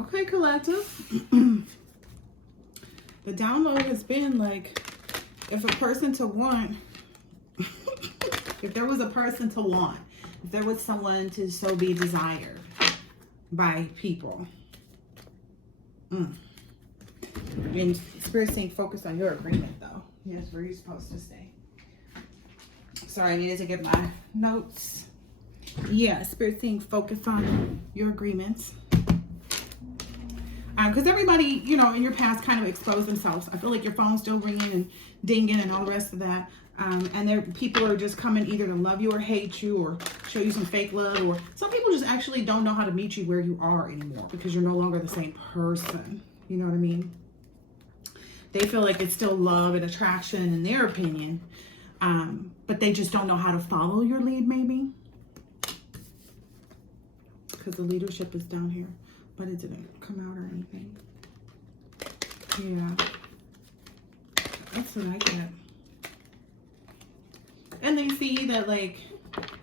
Okay, collective. The download has been like, if a person to want, if there was a person to want, if there was someone to so be desired by people. And Spirit saying focus on your agreement though. Yes, where you're supposed to stay. Sorry, I needed to get my notes. Yeah, Spirit saying focus on your agreements. Because everybody, you know, in your past kind of exposed themselves. I feel like your phone's still ringing and dinging and all the rest of that. And there, people are just coming either to love you or hate you or show you some fake love. Or some people just actually don't know how to meet you where you are anymore because you're no longer the same person. You know what I mean? They feel like it's still love and attraction in their opinion. But they just don't know how to follow your lead maybe. Because the leadership is down here. But it didn't come out or anything. Yeah. That's what I get. And they see that, like,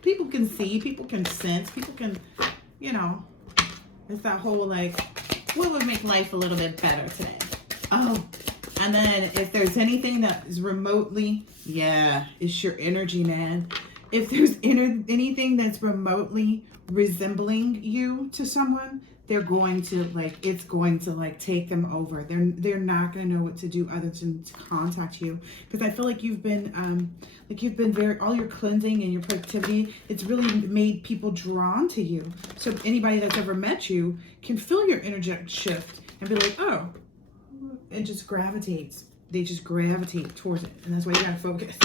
people can see, people can sense, people can, you know, it's that whole, like, what would make life a little bit better today? Oh, and then if there's anything that is remotely, yeah, it's your energy, man. If there's anything that's remotely resembling you to someone, they're going to like, it's going to like take them over. They're not going to know what to do other than to contact you. Because I feel like you've been very, all your cleansing and your productivity, it's really made people drawn to you. So anybody that's ever met you can feel your energetic shift and be like, oh, it just gravitates. They just gravitate towards it. And that's why you got to focus.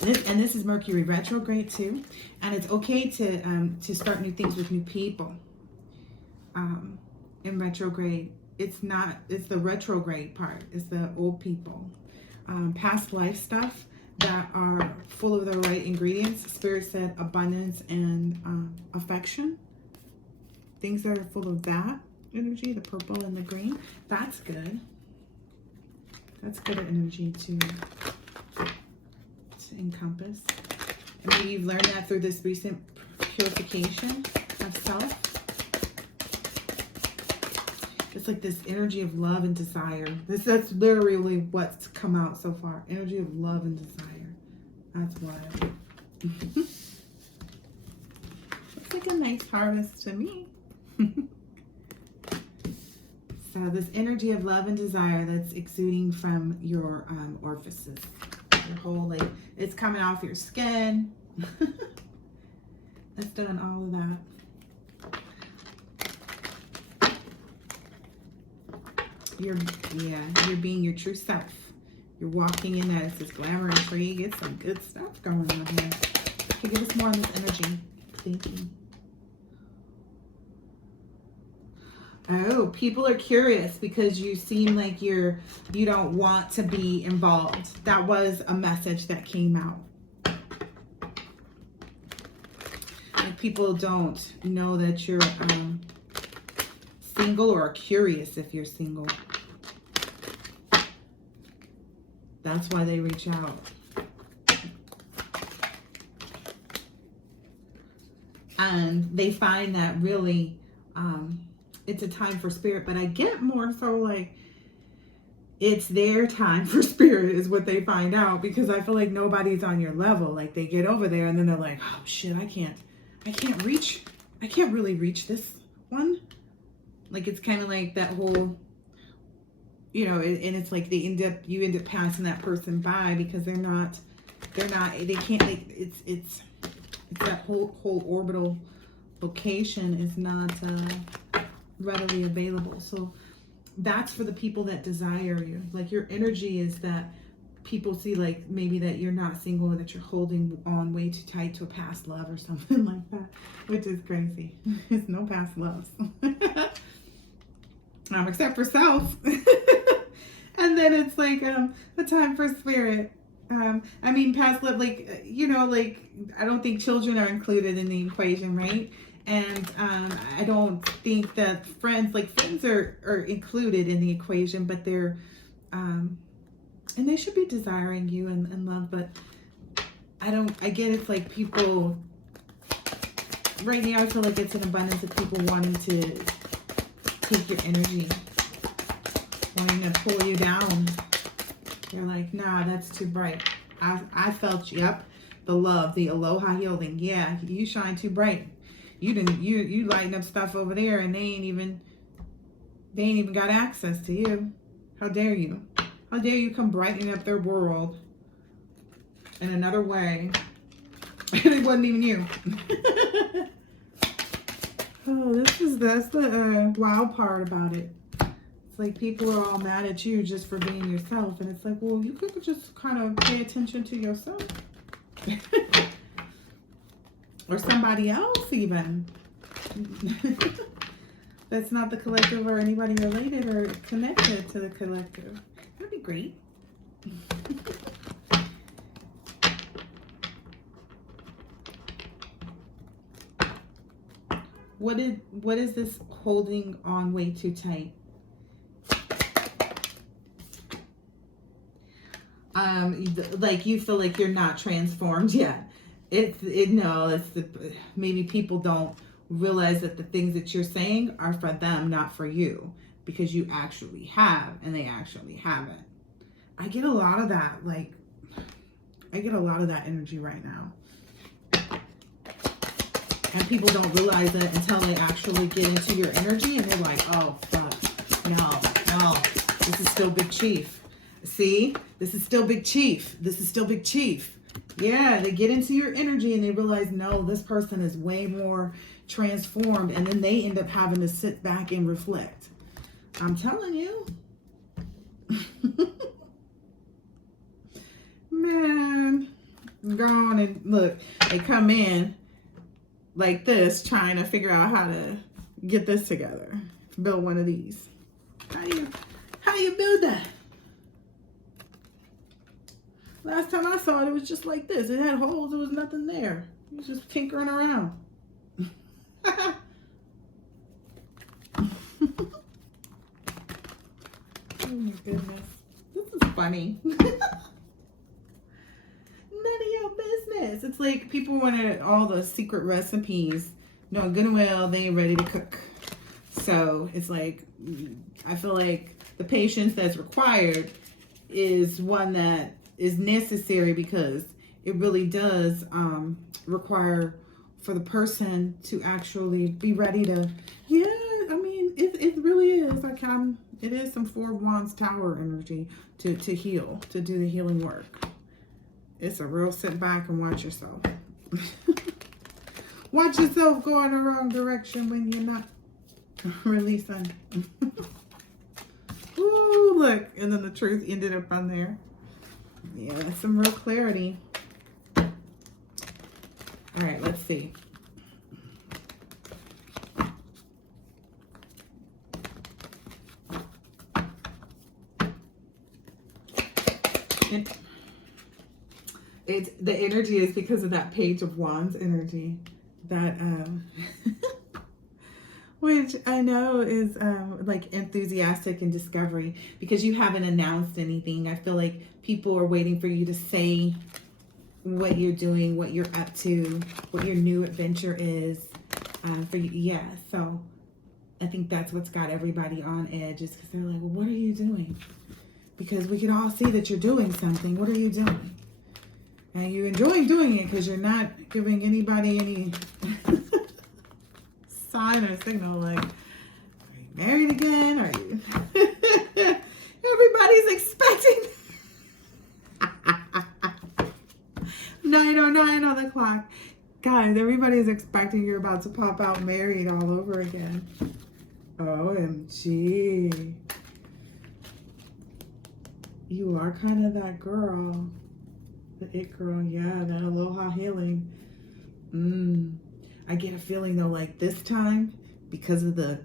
This is Mercury retrograde too, and it's okay to start new things with new people. In retrograde, it's the retrograde part. It's the old people, past life stuff that are full of the right ingredients. Spirit said abundance and affection. Things that are full of that energy, the purple and the green. That's good. That's good energy to encompass. And maybe you've learned that through this recent purification of self. It's like this energy of love and desire. That's literally what's come out so far. Energy of love and desire. That's what. Looks like a nice harvest to me. So this energy of love and desire that's exuding from your orifices. Your whole, like, it's coming off your skin. It's doing all of that. You're being your true self. You're walking in that. It's this glamour and intrigue. It's some good stuff going on here. Can you give us more on this energy? Thank you. Oh, people are curious because you seem like you don't want to be involved. That was a message that came out. Like people don't know that you're single or are curious if you're single. That's why they reach out. And they find that really it's a time for spirit, but I get more so like it's their time for spirit is what they find out, because I feel like nobody's on your level. Like they get over there and then they're like, oh shit, I can't really reach this one. Like it's kind of like that whole, you know, and it's like you end up passing that person by because they can't, like it's that whole orbital location is not readily available. So that's for the people that desire you. Like your energy is that people see like maybe that you're not single or that you're holding on way too tight to a past love or something like that, which is crazy. There's no past loves. Except for self. And then it's like a time for spirit. I mean, past love, like, you know, like, I don't think children are included in the equation, right? And I don't think that friends are included in the equation, but they're, and they should be desiring you and love, but I get it's like people right now I feel like it's an abundance of people wanting to take your energy, wanting to pull you down. You're like, nah, that's too bright. I felt, yep, the love, the aloha healing. Yeah, you shine too bright. You lighting up stuff over there, and they ain't even got access to you. How dare you? How dare you come brightening up their world in another way? And it wasn't even you. Oh, that's the wild part about it. It's like people are all mad at you just for being yourself, and it's like, well, you could just kind of pay attention to yourself. Or somebody else even. That's not the collective or anybody related or connected to the collective. That'd be great. What is this holding on way too tight? Like you feel like you're not transformed yet. Maybe people don't realize that the things that you're saying are for them, not for you, because you actually have and they actually haven't. I get a lot of that, energy right now. And people don't realize it until they actually get into your energy and they're like, oh, fuck, no, this is still Big Chief. See, this is still Big Chief. This is still Big Chief. Yeah, they get into your energy and they realize, no, this person is way more transformed. And then they end up having to sit back and reflect. I'm telling you. Man, go on and look, they come in like this, trying to figure out how to get this together. Build one of these. How do you build that? Last time I saw it, it was just like this. It had holes. There was nothing there. It was just tinkering around. Oh my goodness. This is funny. None of your business. It's like people wanted all the secret recipes. No, good and well, they ain't ready to cook. So it's like, I feel like the patience that's required is one that is necessary, because it really does require for the person to actually be ready to, yeah, I mean, it really is. It is some Four of Wands Tower energy to heal, to do the healing work. It's a real sit back and watch yourself. Watch yourself go in the wrong direction when you're not releasing. Ooh, look. And then the truth ended up on there. Yeah, that's some real clarity. All right, let's see. It's the energy is because of that Page of Wands energy, that which I know is like enthusiastic and discovery, because you haven't announced anything. I feel like people are waiting for you to say what you're doing, what you're up to, what your new adventure is for you. Yeah, so I think that's what's got everybody on edge, is because they're like, well, what are you doing? Because we can all see that you're doing something. What are you doing? And you're enjoying doing it because you're not giving anybody any sign or signal like, are you married again? Are you? Everybody's expecting 9:09 on the clock. Guys, everybody's expecting you're about to pop out married all over again. OMG. You are kind of that girl. The it girl, yeah, that aloha healing. I get a feeling though, like this time, because of the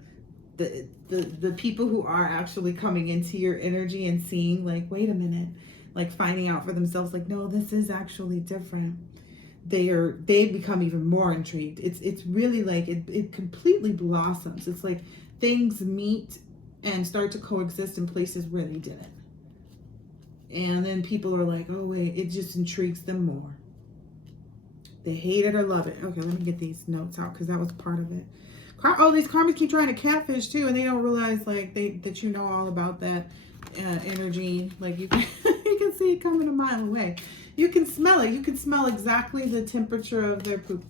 people who are actually coming into your energy and seeing, like, wait a minute, like finding out for themselves, like, no, this is actually different. They become even more intrigued. It's really like it completely blossoms. It's like things meet and start to coexist in places where they didn't. And then people are like, oh wait, it just intrigues them more. They hate it or love it. Okay, let me get these notes out because that was part of it. Oh, these karmas keep trying to catfish too, and they don't realize like that you know all about that energy. Like you can, you can see it coming a mile away. You can smell it. You can smell exactly the temperature of their poop.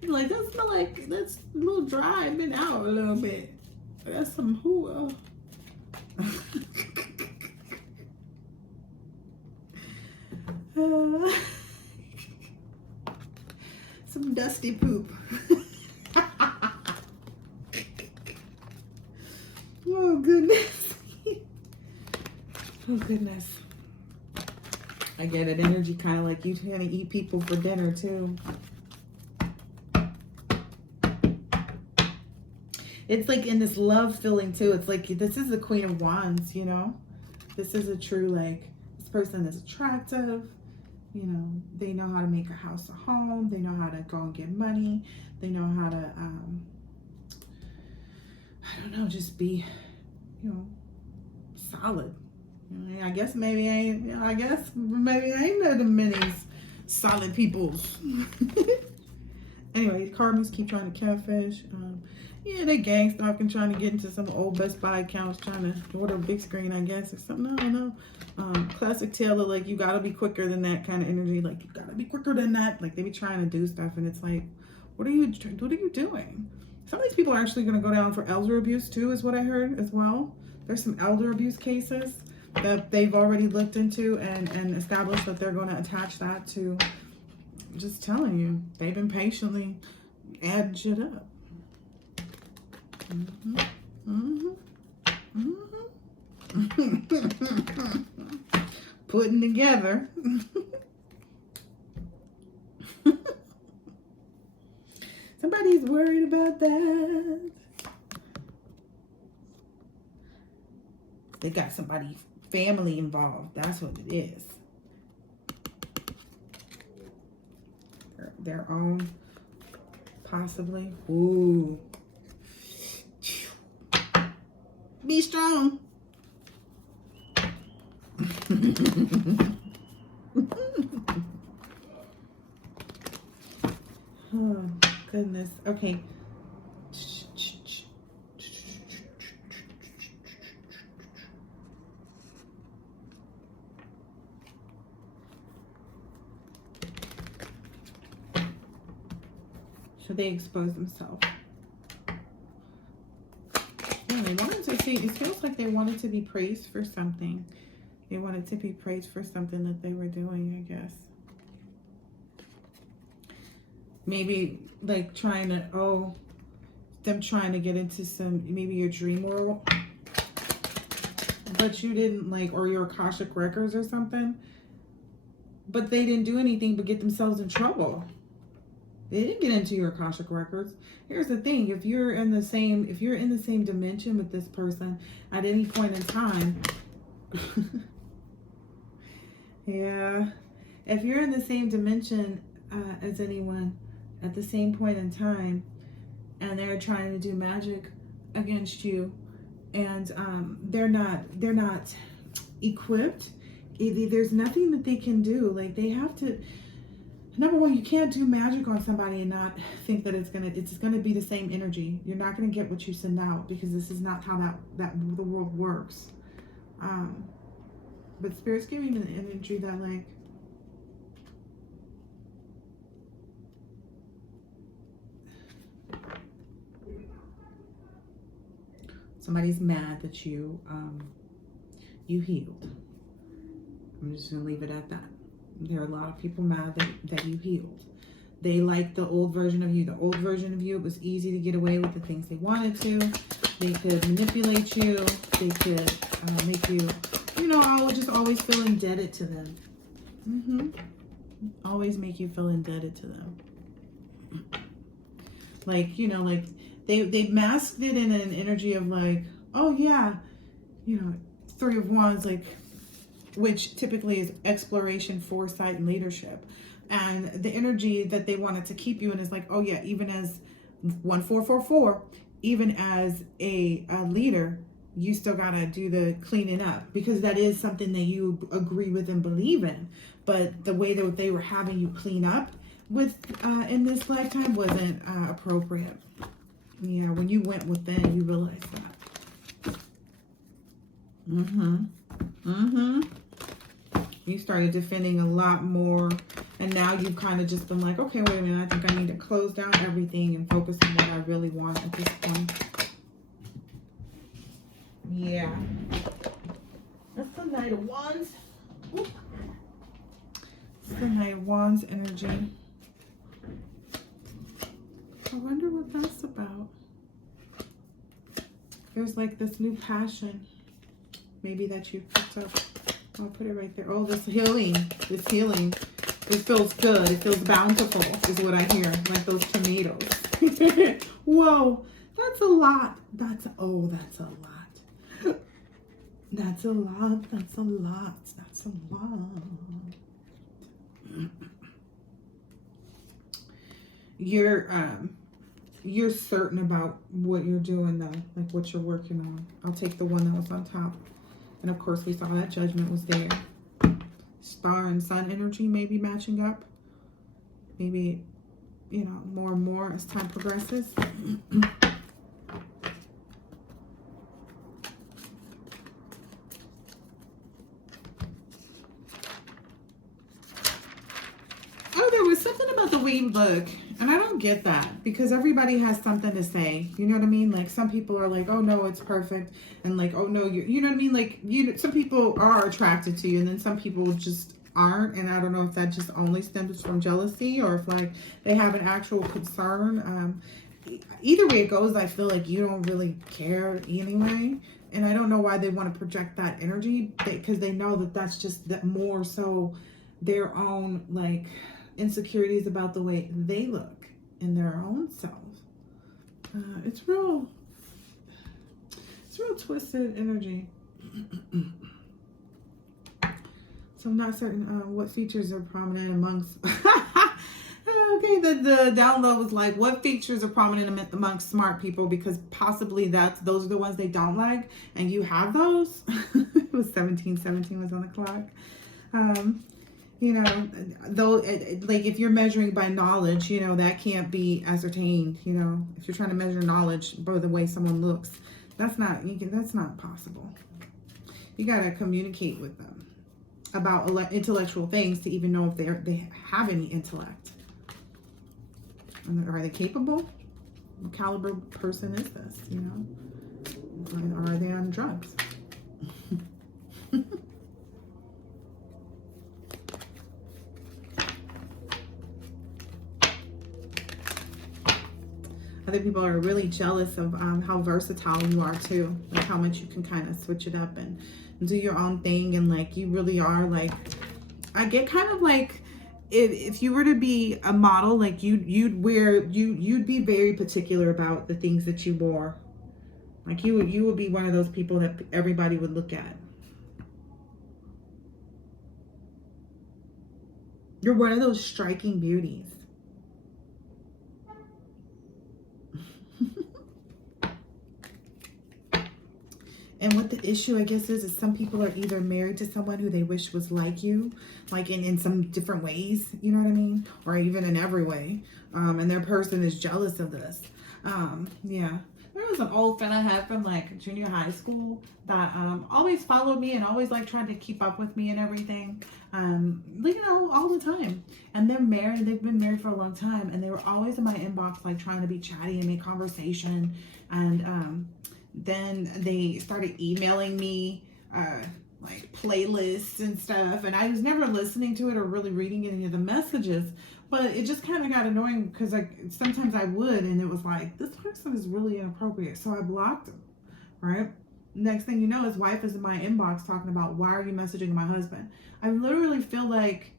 You're like, that smell like that's a little dry. I've been out a little bit. That's some hoo. Some dusty poop. Oh goodness. Oh goodness. I get it. Energy kind of like you trying to eat people for dinner too. It's like in this love feeling too. It's like this is the Queen of Wands, you know? This is a true like, this person is attractive. You know, they know how to make a house a home. They know how to go and get money. They know how to, I don't know, just be, you know, solid. I guess maybe I ain't, you know, I guess maybe I ain't know the minis solid peoples. Anyway, karmas keep trying to catfish. Yeah, they gang stalking, trying to get into some old Best Buy accounts, trying to order a big screen, I guess, or something. I don't know. Classic tale of like, you gotta be quicker than that kind of energy. Like, you gotta be quicker than that. Like, they be trying to do stuff, and it's like, what are you doing? Some of these people are actually gonna go down for elder abuse too, is what I heard as well. There's some elder abuse cases that they've already looked into and established that they're gonna attach that to. I'm just telling you, they've been patiently adding shit up. Putting together. Somebody's worried about that. They got somebody, family involved. That's what it is. Their own, possibly. Ooh. Be strong. Oh, goodness. Okay. So they expose themselves. Yeah, they wanted to see, it feels like they wanted to be praised for something. They wanted to be praised for something that they were doing, I guess. Maybe like trying to, them trying to get into some, maybe your dream world. But you didn't like, or your Akashic records or something. But they didn't do anything but get themselves in trouble. They didn't get into your Akashic records. Here's the thing: if you're in the same dimension with this person at any point in time, yeah, if you're in the same dimension as anyone at the same point in time, and they're trying to do magic against you, and they're not equipped, there's nothing that they can do. Like, they have to. Number one, you can't do magic on somebody and not think that it's gonna be the same energy. You're not gonna get what you send out, because this is not how that the world works. But Spirit's giving an energy that like somebody's mad that you healed. I'm just gonna leave it at that. There are a lot of people mad that you healed. They like the old version of you. The old version of you, it was easy to get away with the things they wanted to. They could manipulate you. They could make you, I would just always feel indebted to them. Always make you feel indebted to them. Like, like they masked it in an energy of like, oh yeah, Three of Wands, like, which typically is exploration, foresight, and leadership. And the energy that they wanted to keep you in is like, oh yeah, even as 1444, even as a leader, you still gotta do the cleaning up, because that is something that you agree with and believe in. but the way that they were having you clean up with in this lifetime wasn't appropriate. Yeah, when you went within, you realized that. You started defending a lot more, and now you've kind of just been like, okay, wait a minute, I think I need to close down everything and focus on what I really want at this point. Yeah. That's the Knight of Wands. It's the Knight of Wands energy. I wonder what that's about. There's like this new passion, maybe that you picked up. I'll put it right there. Oh, this healing. This healing. It feels good. It feels bountiful is what I hear. Like those tomatoes. Whoa. That's a lot. That's a lot. That's a lot. That's a lot. That's a lot. You're certain about what you're doing though, like what you're working on. I'll take the one that was on top. And of course we saw that Judgment was there. Star and Sun energy may be matching up. Maybe, you know, more and more as time progresses. Oh, there was something about the way you look. And I don't get that, because everybody has something to say. You know what I mean? Like some people are like, oh no, it's perfect. And like, oh no, you know what I mean? Like some people are attracted to you, and then some people just aren't. And I don't know if that just only stems from jealousy, or if like they have an actual concern. Either way it goes, I feel like you don't really care anyway. And I don't know why they want to project that energy, because they know that that's just that more so their own like insecurities about the way they look in their own self. It's real twisted energy. So I'm not certain what features are prominent amongst okay, the download was like, what features are prominent amongst smart people, because possibly those are the ones they don't like, and you have those. It was 1717 was on the clock. You know, though, like if you're measuring by knowledge, you know, that can't be ascertained. You know, if you're trying to measure knowledge by the way someone looks, that's not possible. You got to communicate with them about intellectual things to even know if they have any intellect. Are they capable? What caliber person is this? You know, or are they on drugs? Other people are really jealous of how versatile you are too, like how much you can kind of switch it up and do your own thing, and like you really are like, I get kind of like if you were to be a model, like you'd be very particular about the things that you wore. Like you would be one of those people that everybody would look at. You're one of those striking beauties. And what the issue, I guess, is some people are either married to someone who they wish was like you, like in some different ways, you know what I mean? Or even in every way. And their person is jealous of this. Yeah. There was an old friend I had from like junior high school that always followed me and always like tried to keep up with me and everything. You know, all the time. And they're married. They've been married for a long time. And they were always in my inbox like trying to be chatty and make conversation. And then they started emailing me like playlists and stuff, and I was never listening to it or really reading any of the messages, but it just kind of got annoying because sometimes I would, and it was like, this person is really inappropriate, so I blocked him. Right, next thing you know, his wife is in my inbox talking about, why are you messaging my husband? I literally feel like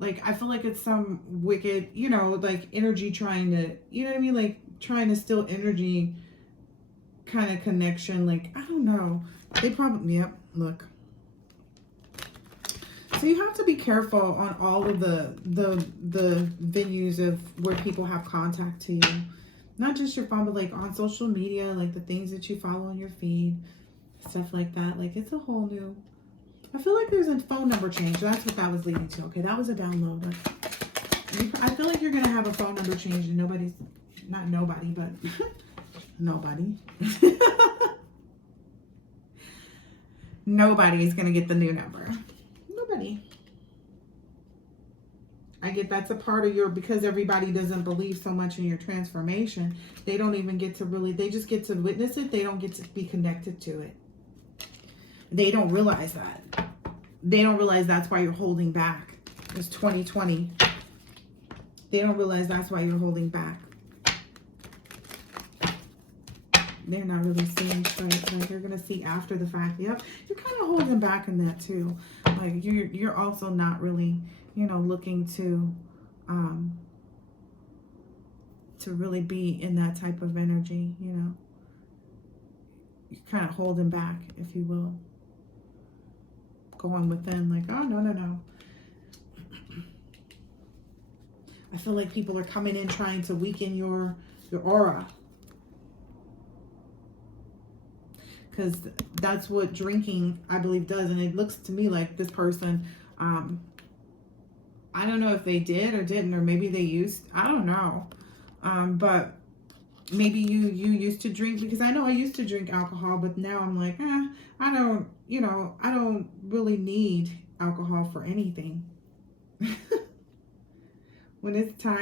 I feel like it's some wicked, you know, like energy trying to, you know what I mean, like trying to steal energy kind of connection. Like, I don't know, they probably, yep, look. So you have to be careful on all of the venues of where people have contact to you, not just your phone, but like on social media, like the things that you follow on your feed, stuff like that. Like it's a whole new I feel like there's a phone number change. That's what that was leading to. Okay, that was a download. I feel like you're going to have a phone number change and nobody's, not nobody, but nobody. Nobody is going to get the new number. Nobody. I get that's a part of your, because everybody doesn't believe so much in your transformation. They don't even get to really, they just get to witness it. They don't get to be connected to it. They don't realize that. They don't realize that's why you're holding back. It's 2020. They don't realize that's why you're holding back. They're not really seeing straight. Like you're gonna see after the fact. Yep, you're kind of holding back in that too. Like you're also not really, you know, looking to really be in that type of energy. You know, you're kind of holding back, if you will. Going within, like, oh no, no, no. I feel like people are coming in trying to weaken your aura. Because that's what drinking, I believe, does. And it looks to me like this person, I don't know if they did or didn't, or maybe they used, I don't know. But maybe you used to drink, because I know I used to drink alcohol, but now I'm like, I don't, you know, I don't really need alcohol for anything. When it's time